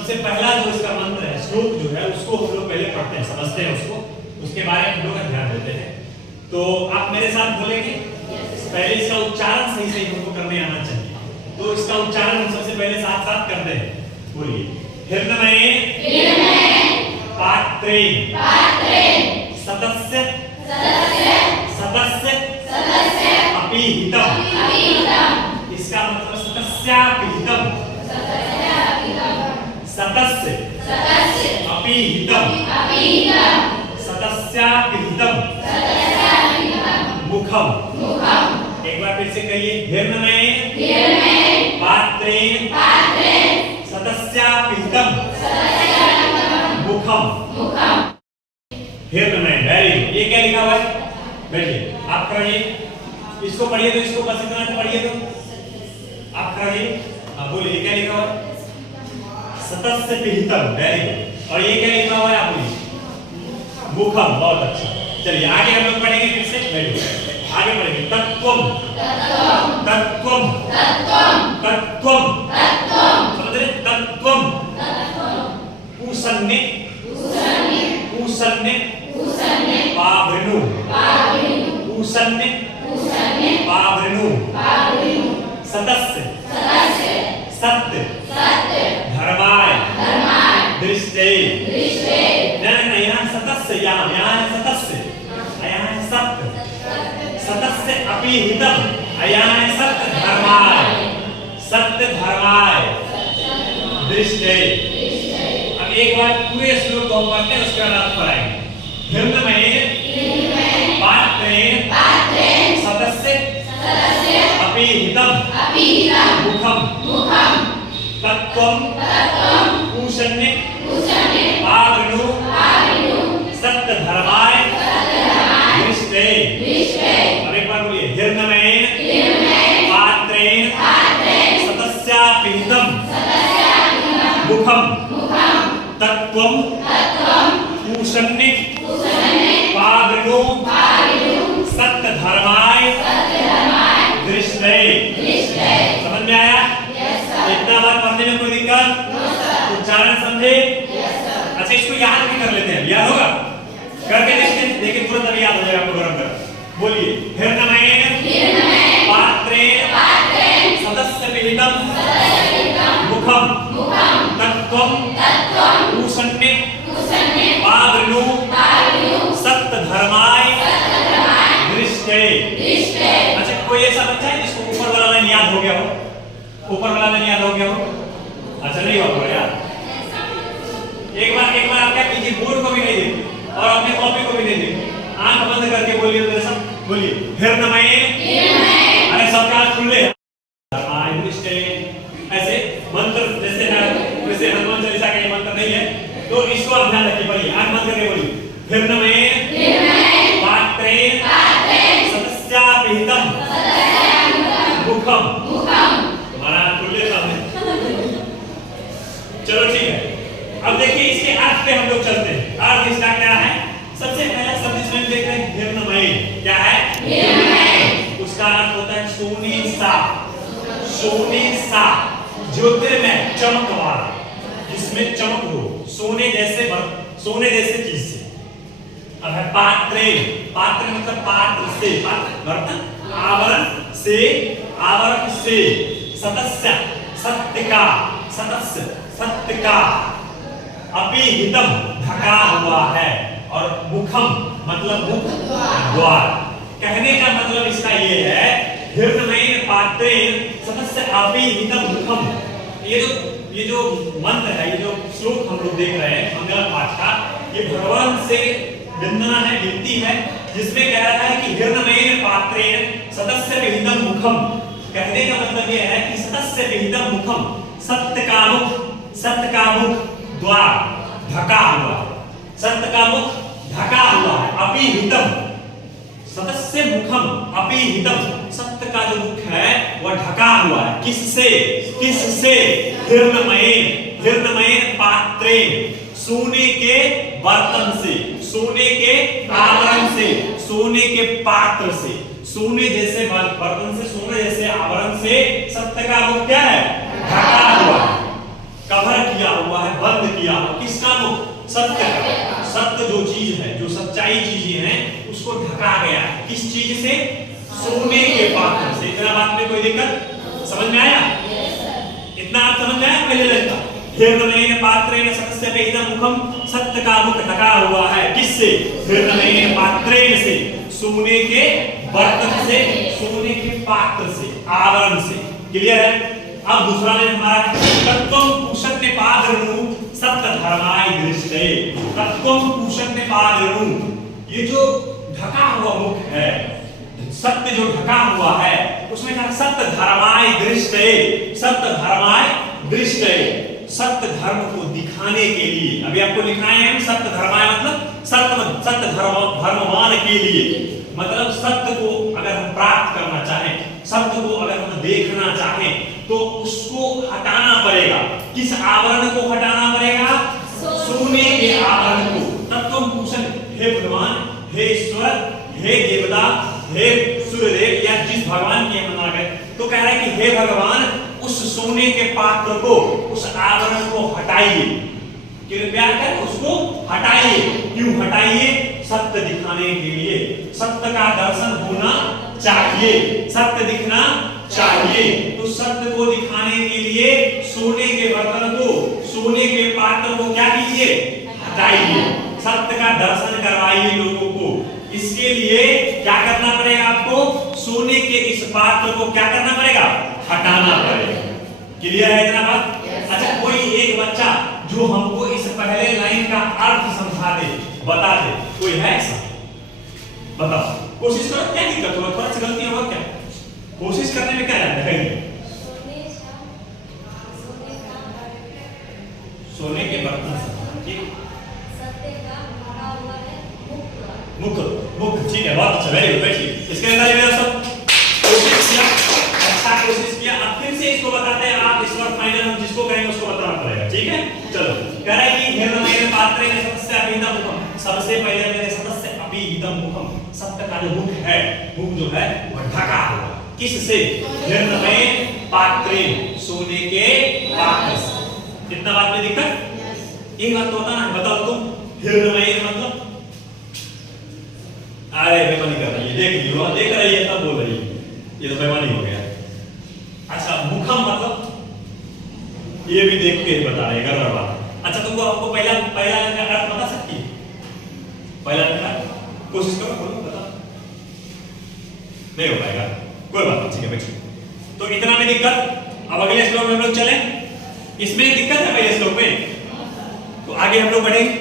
सबसे पहला जो इसका मंत्र है, श्लोक जो है, उसको हम लोग पहले पढ़ते हैं, समझते हैं उसको, उसके बारे में हम लोग ध्यान देते हैं। तो आप मेरे साथ बोलेंगे? पहले इसका उच्चारण सही सही हमको करने आना चाहिए। तो इसका उच्चारण हम सबसे पहले साथ साथ करते हैं। बोलिए, हिरण्मये पात्रे सदस्य अपीहितम। इसका मतलब सदस्यापिहितम, सदस्य अपीहितम, सदस्यापिहितम मुखम। एक बार फिर से कहिए, हिरण्मये पात्रे सदस्यापिहितम मुखम। हिरण्मय, वेरी गुड। ये क्या लिखा हुआ है? बैठिए, आप करिए, इसको पढ़िए, तो इसको बस इतना तो पढ़िए, तो आप करिए। बोलिए, क्या लिखा हुआ है? सदस्यपिहितम, वेरी गुड। और ये क्या लिखा हुआ है? आप बोलिए, मुखम, बहुत अच्छा। चलिए आगे हम लोग पढ़ेंगे फिर से, वेरी गुड। आगे पढ़ेंगे, तत्त्वम, तत्त्वम, तत्त्वम, समझ रहे? तत्त्वम, ऊषण्य, ऊषण्य, पावृणु, ऊषण्य, पावृणु, सदस्य, सत्य, धर्माय, दृष्टे। नहीं, यहाँ सदस्य, यहाँ सदस्य, यहाँ है सत्य, सदस्य अपीहितम, यहाँ है सत्य धर्माय, सत्य धर्माय दृष्टे। अब एक बार पूरे श्लोक को पढ़ते हैं, उसके बाद आप पढ़ाएंगे। हिरण्मये पात्रे सदस्य अपीहितम मुखम तत्त्वम ऊषण्य पावृणु सत्य धर्माय दृष्टे। अब एक बार बोलिए, हिरण्मये पात्रे सदस्यापिहितम मुखम तत्त्वम ऊषण्य पावृणु सत्य धर्माय दृष्टे। समझ में आया? इतना बार पढ़ने में कोई दिक्कत? उच्चारण समझे? अच्छा, इसको याद भी कर लेते हैं, याद होगा? करके देखते हैं, देखिए तुरंत अभी याद हो जाएगा आपको। गरम कर बोलिए, हिरण्मये पात्रे सदस्यपिहितम मुखम तत्त्वम ऊषण्य पावृणु सत्य धर्माय दृष्टे। अच्छा, कोई ऐसा बच्चा है जिसको ऊपर वाला लाइन याद हो गया हो? ऊपर वाला लाइन याद हो गया हो? अच्छा, नहीं हुआ यार। एक बार आप क्या कीजिए, बोर्ड को भी नहीं देखिए और अपने कॉपी को भी नहीं देखिए, आंख बंद करके बोलिए मेरे साथ। बोलिए, हिरण्मये, अरे सबके हाथ खुले, ऐसे मंत्र जैसे है, वैसे हनुमान चालीसा का ये मंत्र नहीं है, तो इसको आप ध्यान रखिए। बोलिए, आंख बंद करके बोलिए, हिरण्मये पात्रे सदस्यापिहितम मुखम। तुम्हारा खुले सामने। चलो ठीक है, अब देखिए इसके अर्थ पे हम लोग चलते हैं। अर्थ इसका क्या है? सबसे पहला शब्द इसमें देख रहे हैं, हिरण्मय। क्या है? हिरण्मय। उसका अर्थ होता है सोने सा, सोने सा, ज्योतिर्मय, चमक वाला, जिसमें चमक हो, सोने जैसे चीज से। अब है पात्रे, पात्र मतलब पात्र से, बर्तन, आवरण से, आवरण से, सदस्य, सत्य का, सदस्य, सत्य का, अपीहितम, ढका हुआ है, और मुखम मतलब मुख द्वार। कहने का मतलब इसका ये है, हिरण्मये पात्रे सदस्य अपीहितम मुखम। ये जो मंत्र है, ये जो श्लोक हम लोग देख रहे हैं मंगल पाठ का, ये भगवान से वंदना है, विनती है, जिसमें कह रहा है कि हिरण्मये पात्रे सदस्यपिहितम मुखम। कहने का मतलब ये है कि सदस्यपिहितम मुखम, सत्य का मुख, सत्य का मुख द्वार ढका हुआ, सत्य का मुख ढका हुआ है। अपीहितम, सदस्य मुखम अपीहितम, सत्य का जो मुख है वह ढका हुआ है। किससे? किससे? हिरण्मये, हिरण्मये पात्रे, सोने के बर्तन से, सोने के आवरण से, सोने के पात्र से, सोने जैसे बर्तन से, सोने जैसे आवरण से सत्य का मुख क्या है? ढका हुआ है। कवर किया हुआ है, बंद किया हुआ, किसका मुख? सत्य का। सत्य जो चीज है, जो सच्चाई चीजें हैं, उसको ढका गया है। किस चीज से? सोने के पात्र से। इतना बात में कोई दिक्कत समझ में आया? इतना आप समझ में आया? पहले लगता हिरण्मयेन पात्रेण सतस्य इदं मुखम, सत्य का मुख ढका हुआ है। किससे? हिरण्मयेन पात्रेण से, सोने के बर्तन से, सोने के पात्र से, आवरण से। क्लियर है? अब दूसरा में हमारा तत्वम पूषण ने पादरणु सत्य धर्माय दृष्टे। तत्वम पूषण ने पादरणु, ये जो ढका हुआ मुख है, सत्य जो ढका हुआ है, उसमें कहा सत्य धर्माय दृष्टे। सत्य धर्माय दृष्टे, सत्य धर्म को दिखाने के लिए। अभी आपको लिखना है सत्य धर्माय मतलब सत्य धर्मवान के लिए। मतलब सत्य को अगर हम प्राप्त करना चाहें, सत्य को अगर हम देखना चाहें, तो उसको हटाना पड़ेगा। किस आवरण को हटाना पड़ेगा? सोने के आवरण को। तत्वम पूषण, हे भगवान, हे ईश्वर, हे देवता, हे सूर्यदेव, या जिस भगवान की हम मना गए, तो कह रहा है कि हे भगवान, उस सोने के पात्र को, उस आवरण को हटाइए। कृपया कर उसको हटाइए। क्यों हटाइए? सत्य दिखाने के लिए। सत्य का दर्शन होना चाहिए, सत्य दिखना चाहिए। तो सत्य को दिखाने के लिए सोने के बर्तन को, सोने के पात्र को क्या कीजिए? हटाइए। सत्य का दर्शन करवाइए लोगों को। इसके लिए क्या करना पड़ेगा आपको? सोने के इस पात्र को क्या करना पड़ेगा? हटाना पड़ेगा। क्लियर है इतना बात? अच्छा, कोई एक बच्चा जो हमको इस पहले लाइन का अर्थ समझा दे, बता दे, कोई है ऐसा? बताओ, कोशिश करो। क्या दिक्कत होगा? थोड़ा सी गलती होगा क्या? कोशिश करने में क्या जाता है? सोने के बर्तन से, ठीक, मुख, मुख, ठीक है, बहुत अच्छा, वेरी गुड, बैठिए। इसके अंदर मेरा सब कोशिश किया, अच्छा कोशिश किया। अब फिर से इसको बताते हैं। आप इस बार फाइनल हम जिसको कहेंगे उसको बताना पड़ेगा, ठीक है? चलो, कह रहा है कि हिरण्मयेन पात्रेण सतस्य अभिहितं मुखम। सबसे पहले मेरे सतस्य अभिहितं मुखम, सत्य का जो मुख है, मुख जो है वह ढका हुआ। किससे? हिरण्मयेन पात्रेण, सोने के पात्र से। कितना बात में दिक्कत? एक बात तो बताना है, बताओ तुम। हिरण्मयेन मतलब? अरे बेमानी कर रही है, देख लियो, देख रही है तब बोल रही है, ये तो बेमानी हो गया। अच्छा, मुखम मतलब? ये भी देख के बता रहे हैं, गड़बड़ बात। अच्छा, तुमको हमको पहला अर्थ बता सकती है? पहला अर्थ कोशिश करो, बोलो, बता। नहीं हो पाएगा, कोई बात नहीं, ठीक है बैठिए। तो इतना में दिक्कत। अब अगले श्लोक में हम लोग चले। इसमें दिक्कत है पहले श्लोक में, तो आगे हम लोग बढ़ेंगे।